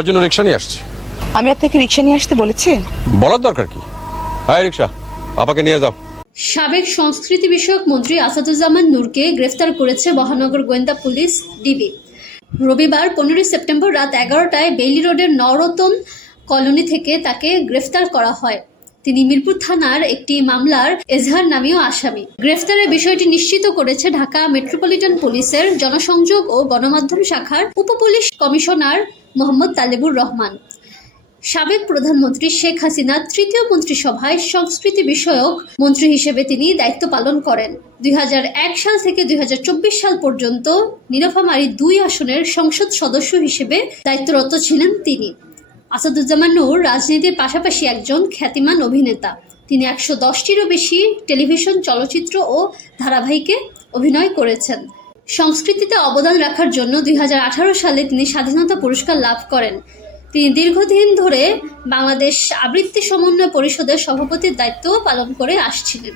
ওর জন্য রিক্সা নিয়ে আসছি। আমি আপনাকে রিক্সা নিয়ে আসতে বলেছি? বলার দরকার কি? হ্যাঁ রিক্সা, আপাকে নিয়ে যাও। সাবেক সংস্কৃতি বিষয়ক মন্ত্রী আসাদুজ্জামান নূরকে গ্রেফতার করেছে মহানগর গোয়েন্দা পুলিশ ডিবি। রবিবার 15 সেপ্টেম্বর রাত 11টায় বেইলি রোডের নরতন কলোনি থেকে তাকে গ্রেফতার করা হয়। তিনি মিরপুর থানার একটি মামলার এজাহার নামীয় আসামি। গ্রেফতারের বিষয়টি নিশ্চিত করেছে ঢাকা মেট্রোপলিটন পুলিশের জনসংযোগ ও গণমাধ্যম শাখার উপপুলিশ কমিশনার মোহাম্মদ তালেবুর রহমান। সাবেক প্রধানমন্ত্রী শেখ হাসিনার তৃতীয় মন্ত্রিসভায় সংস্কৃতি বিষয়ক মন্ত্রী হিসেবে তিনি দায়িত্ব পালন করেন। 2001 সাল থেকে 2024 সাল পর্যন্ত নীলফামারী 2 আসনের সংসদ সদস্য হিসেবে দায়িত্বরত ছিলেন তিনি। আসাদুজ্জামান নূর রাজনীতির পাশাপাশি একজন খ্যাতিমান অভিনেতা। তিনি 110টিরও বেশি টেলিভিশন, চলচ্চিত্র ও ধারাবাহিকে অভিনয় করেছেন। সংস্কৃতিতে অবদান রাখার জন্য 2018 সালে তিনি স্বাধীনতা পুরস্কার লাভ করেন। তিনি দীর্ঘদিন ধরে বাংলাদেশ আবৃত্তি সমন্বয় পরিষদের সভাপতির দায়িত্ব পালন করে আসছিলেন।